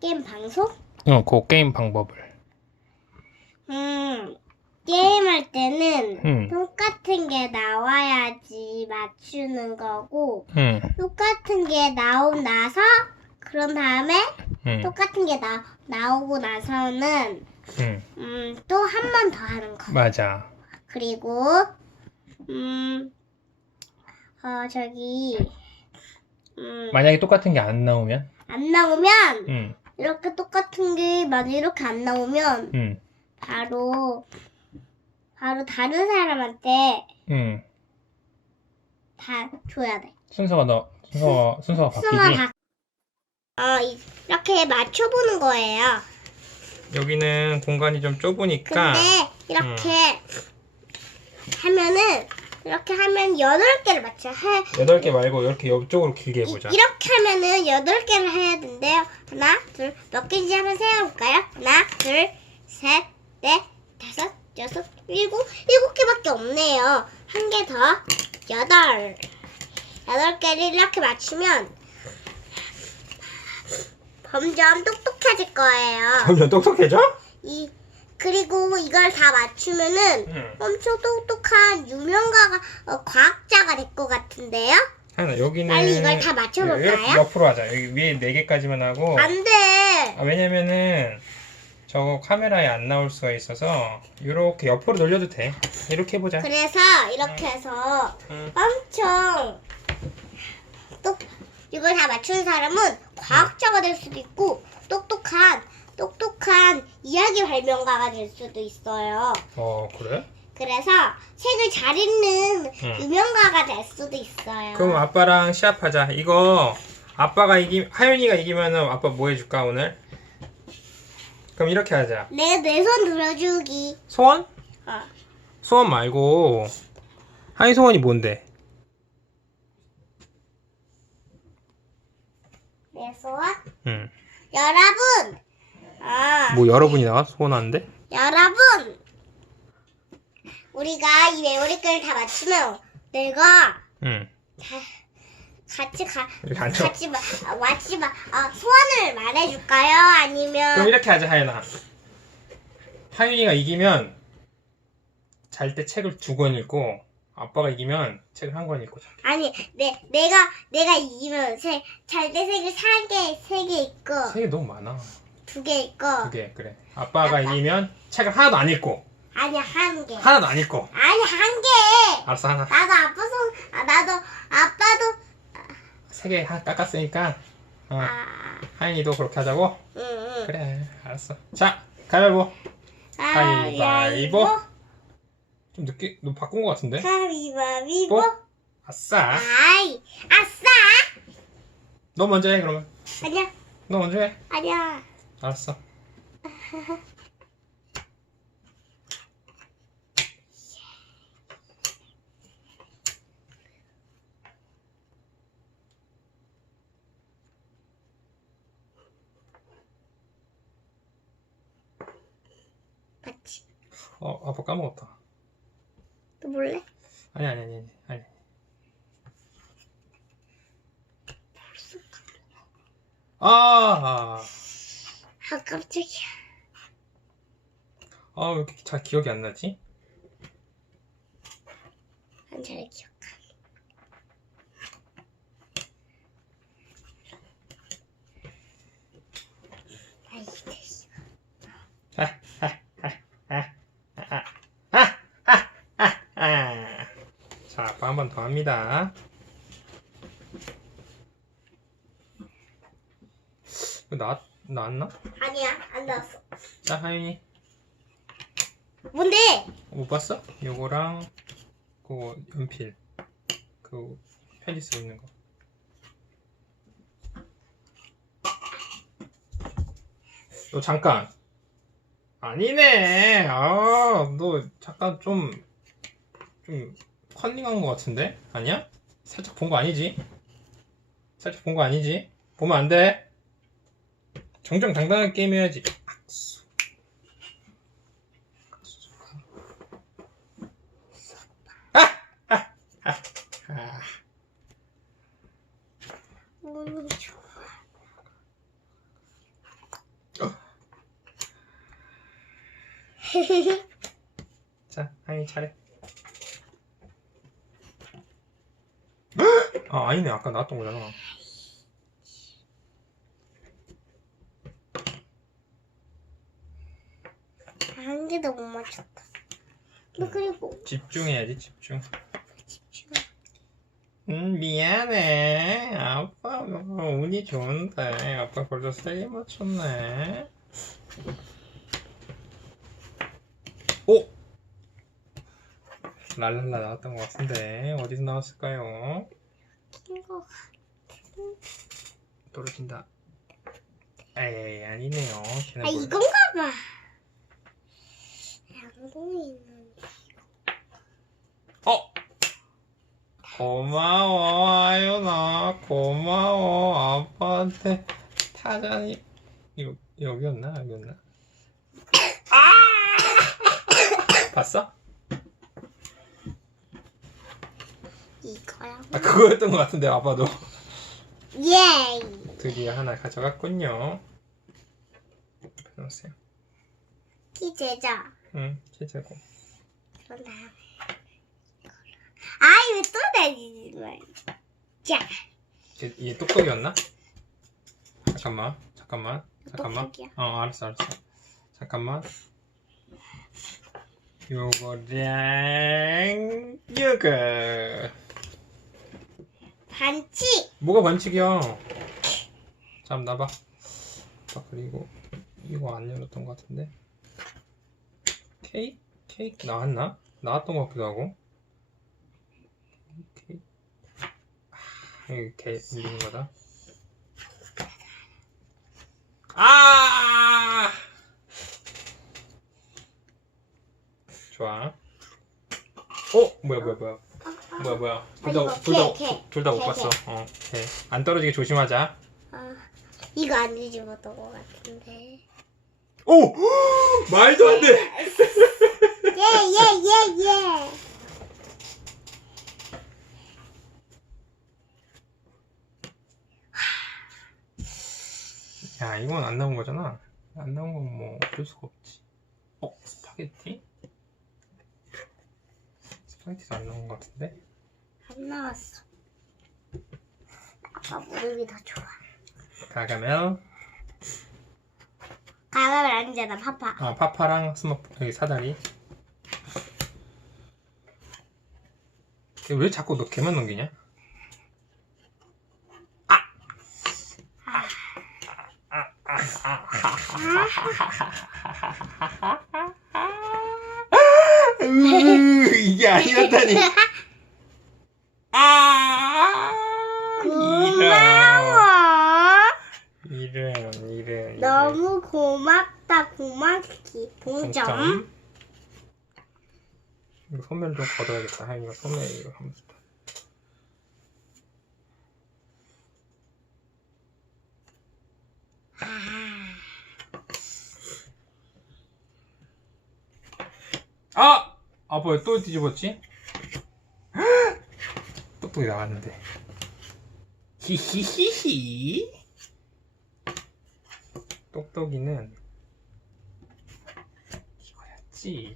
게임 방송? 어, 그 게임 방법을. 음, 게임할 때는 응, 똑같은 게 나와야지 맞추는 거고, 응, 똑같은 게 나오고 나서, 그런 다음에 응, 똑같은 게 나, 나오고 나서는, 응. 음, 또 한 번 더 하는 거. 맞아. 그리고, 음, 어, 저기, 음, 만약에 똑같은 게 안 나오면? 안 나오면, 응, 이렇게 똑같은 게 만약 이렇게 안 나오면, 응, 바로, 바로 다른 사람한테 응. 다 줘야 돼. 순서가 너, 순서가, 순서가 바뀌지? 바, 어, 이- 이렇게 맞춰보는 거예요. 여기는 공간이 좀 좁으니까. 근데 이렇게 하면은, 이렇게 하면 여덟 개를 맞춰. 해, 8개 말고 이렇게 옆쪽으로 길게 해보자. 이, 렇게 하면은 여덟 개를 해야 된대요. 하나, 둘, 몇 개인지 한번 세어볼까요? 하나, 둘, 셋, 넷, 다섯, 여섯, 일곱, 일곱 개밖에 없네요. 한 개 더, 여덟. 여덟 개를 이렇게 맞추면 점점 똑똑해질 거예요. 점점 똑똑해져? 이 그리고 이걸 다 맞추면은 응. 엄청 똑똑한 유명가가 어, 과학자가 될 것 같은데요? 하나, 여기는. 빨리 이걸 다 맞춰볼까요? 이렇게 옆으로 하자. 여기 위에 4개까지만 하고. 안 돼. 아, 왜냐면은 저거 카메라에 안 나올 수가 있어서 이렇게 옆으로 돌려도 돼. 이렇게 해보자. 그래서 이렇게 해서 응. 엄청 똑 이걸 다 맞추는 사람은 과학자가 될 수도 있고 똑똑한 똑똑한 이야기 발명가가 될 수도 있어요. 어 그래? 그래서 책을 잘 읽는 응. 유명가가 될 수도 있어요. 그럼 아빠랑 시합하자. 이거 아빠가 이기 하윤이가 이기면은 아빠 뭐 해줄까 오늘? 그럼 이렇게 하자. 내내 손 들어주기. 소원? 어. 소원 말고 하윤 소원이 뭔데? 내 소원. 응. 여러분. 아, 뭐 여러분이 나와 소원하는데? 여러분. 우리가 이 메모리끈을 다 맞추면 내가 응. 다 같이 가 이렇게 앉아. 같이 마, 아, 같이 마, 아, 소원을 말해줄까요? 아니면 그럼 이렇게 하자 하윤아. 하윤이가 이기면 잘 때 책을 두 권 읽고 아빠가 이기면 책을 한 권 읽고 자. 아니 내 내가 내가 이기면 세 잘대색을 세개세 개 있고 책이 너무 많아. 두 개 있고 두 개 그래. 아빠가 이기면 책을 하나도 안 읽고 아니야 한 개. 하나도 안 읽고. 아니 한 개. 알았어 하나. 나도 아빠 손 아, 나도 아빠도 세 개 깎았으니까 어, 아, 하인이도 그렇게 하자고. 응, 응. 그래 알았어. 자 가위바위보. 가위바위보. 좀 늦게 너 바꾼 것 같은데? 가위바위보. 뭐? 아싸. 아이, 아싸. 너 먼저 해 그러면. 아니야, 너 먼저 해. 아니야. 알았어. 맞지? 어 아빠 까먹었다. 또 볼래? 아니 아니 아니 아니. 아, 아 아 깜짝이야. 아왜 이렇게 잘 기억이 안 나지? 안 잘 기억. 자, 아빠 한 번 더 합니다. 나, 나왔나? 안 나왔어. 자, 하윤이. 뭔데? 못 봤어? 요거랑, 그거, 연필. 그, 편지 쓰고 있는 거. 너 잠깐. 아니네. 아, 너 잠깐 좀, 좀 컨닝한 것 같은데? 아니야? 살짝 본 거 아니지? 살짝 본 거 아니지? 보면 안 돼. 정정당당하게 게임해야지. 악수. 자, 하이 잘해. 아, 아니네. 아까 나왔던 거잖아. 개도 못 맞췄다. 너 그리고 집중해야지, 집중. 집중. 음, 미안해. 아빠, 운이 좋은데. 아빠 벌써 세개 맞췄네. 오! 랄랄라 나왔던 것 같은데. 어디서 나왔을까요? 이거 떨어진다. 에이, 아니네요. 아 뭘- 이건가 봐. 어! 고마워, 아유나. 고마워. 아빠한테 타잔이. 여, 여기였나? 여기였나? 아! 봤어? 이거야. 아, 그거였던 것 같은데, 아빠도. 예. 드디어 하나 가져갔군요. 놓으세요. 키 제자. 응, 키재고. 그런 다음에. 아이 왜또 내리지 말. 자. 얘, 얘 똑똑이였나? 잠깐만, 잠깐만, 잠깐만. 똑똑이야. 어, 알았어, 알았어. 잠깐만. 요거랑 요거. 반칙. 뭐가 반칙이야? 잠 나봐. 아, 그리고 이거 안 열었던 것 같은데. 케이크? 케이크 나왔나? 나왔던 것 같기도 하고. 케이크. 아, 개 밀리는 거다. 아! 좋아. 어? 뭐야, 뭐야, 뭐야. 뭐야, 뭐야. 둘 다, 이거 둘 다, 개, 개. 둘다못 개, 봤어. 어, 개. 안 떨어지게 조심하자. 아, 이거 안 뒤집었던 것 같은데. 오! 말도 안 돼! 예, 예, 예, 예. 야, 이건 안 나온 거잖아. 안 나온 건 뭐 어쩔 수가 없지. 어? 스파게티? 스파게티도 안 나온 것 같은데? 안 나왔어. 아빠 무릎이 더 좋아. 가가멜. 가가면 아니잖아, 파파. 아, 파파랑 스머프, 여기 사다리. 왜 자꾸 너 걔만 넘기냐? 으, 이게 아니었다니. 아, 이런, 고마워. 이런, 이런. 이런. 너무 고맙다, 고맙기. 동점. 이거 소면 좀 걷어야겠다. 하영이가 소면 이거 좋다. 아! 아빠 왜또 뒤집었지? 똑똑이 나왔는데. 히히히히. 똑똑이는 이거였지.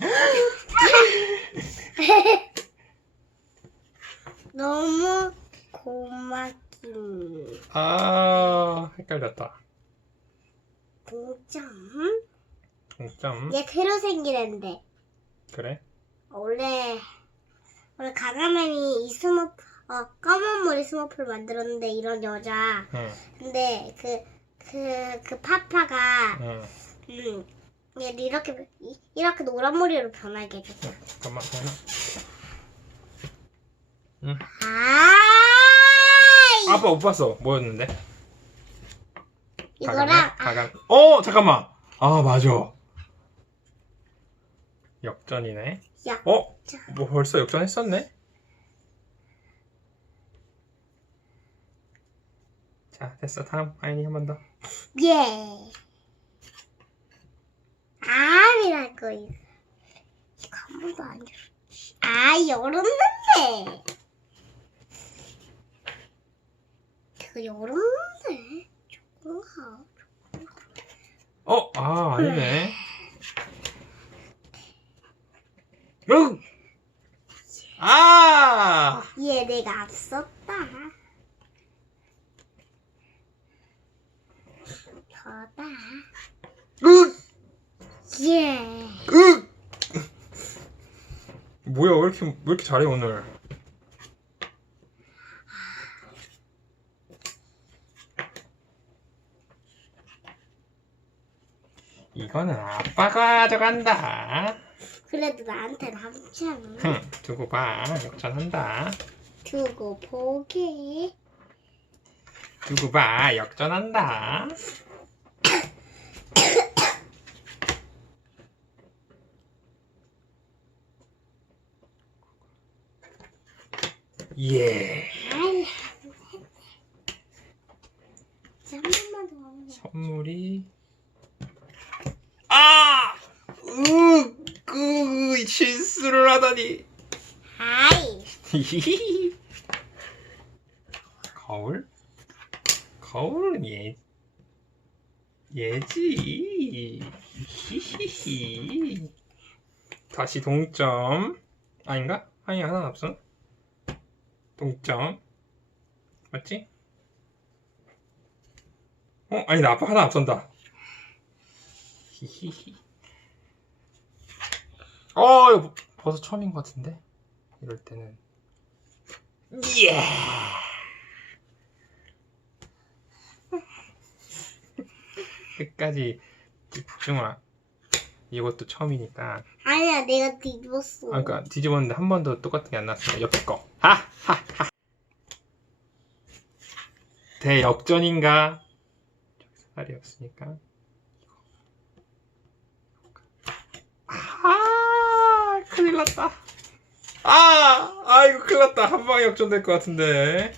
너무 고맙기. 아, 헷갈렸다. 동점. 동점. 얘 새로 생긴 앤데. 그래? 원래 원래 가가맨이 이 스머프 어 검은 머리 스머프를 만들었는데 이런 여자 응, 근데 그 그그 파파가 응. 음 얘를 이렇게 이- 이렇게 노란 머리로 변하게 해줬어. 응, 잠깐만, 하나. 응. 아 아빠 못 봤어. 뭐였는데? 이거랑 아, 가감. 어, 잠깐만. 아, 맞아. 역전이네. 야. 어? 자. 뭐 벌써 역전했었네? 자, 됐어. 다음 아이니 한 번 더. 예. 아이랄 거 이거 이거 한 번도 안 열었지. 아 열었는데. 되게 어렵는데. 조금가. 어, 아, 아니네. 응! 아! 얘 내가 앞섰다. 저다. 으! 예. 으! 뭐야, 왜 이렇게, 왜 이렇게 잘해, 오늘? 이거는 아빠가 가져간다. 그래도 나한테 남잖아. 흥, 두고 봐. 역전한다. 두고 보기. 두고 봐. 역전한다. 예. 아이. 더. 선물이 아! 으! 그 하다니. 아이. 거울? 거울은 얘 얘지. 히히히. 다시 동점. 아닌가? 아니 하나 없어. 동점. 맞지? 어 아니 나 아빠 하나 앞선다. 히히히. 어 벌써 처음인 것 같은데 이럴 때는. 예. 끝까지 집중아. 이것도 처음이니까. 아니야, 내가 뒤집었어. 아, 그러니까 뒤집었는데 한 번도 똑같은 게안 났어요. 옆에 거. 하! 하! 하! 대역전인가? 저기서 살이 없으니까. 아! 큰일 났다. 아! 아이고, 큰일 났다. 한 방에 역전될 것 같은데.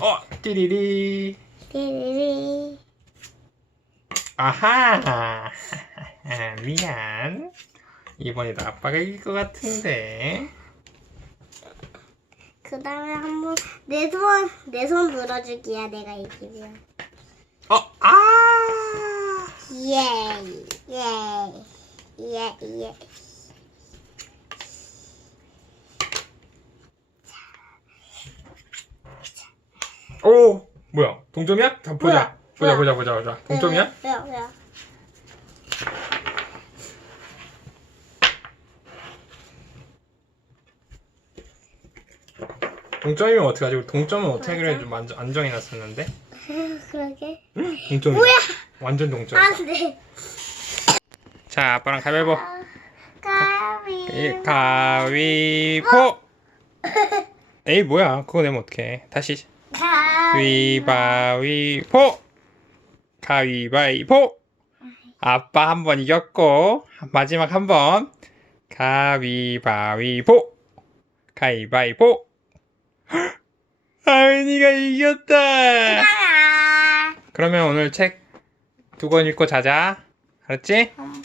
어! 띠리리. 띠리리. 아하! 미안. 이번에도 아빠가 이길 것 같은데. 그 다음에 한 번, 내 손, 내손 들어주기야, 내가 이기면. 어, 아! 예, 예, 예, 예. 오! 뭐야? 동점이야? 자, 보자. 뭐야? 보자, 보자, 보자, 보자. 동점이야? 왜요, 왜요? 동점이면 어떡하지? 우리 동점은 어떻게. 그래 좀 안정, 안정해 놨었는데? 그러게. 동점이야. 뭐야? 완전 동점이야. 안 돼. 자, 아빠랑 가위바위보. 가위. 이- 가위보! 에이, 뭐야. 그거 내면 어떡해. 다시. 가위바위보! 가위바위보! 아빠 한 번 이겼고, 마지막 한 번. 가위바위보! 가위바위보! 아윤이가 이겼다! 그러면 오늘 책 두 권 읽고 자자. 알았지? 음.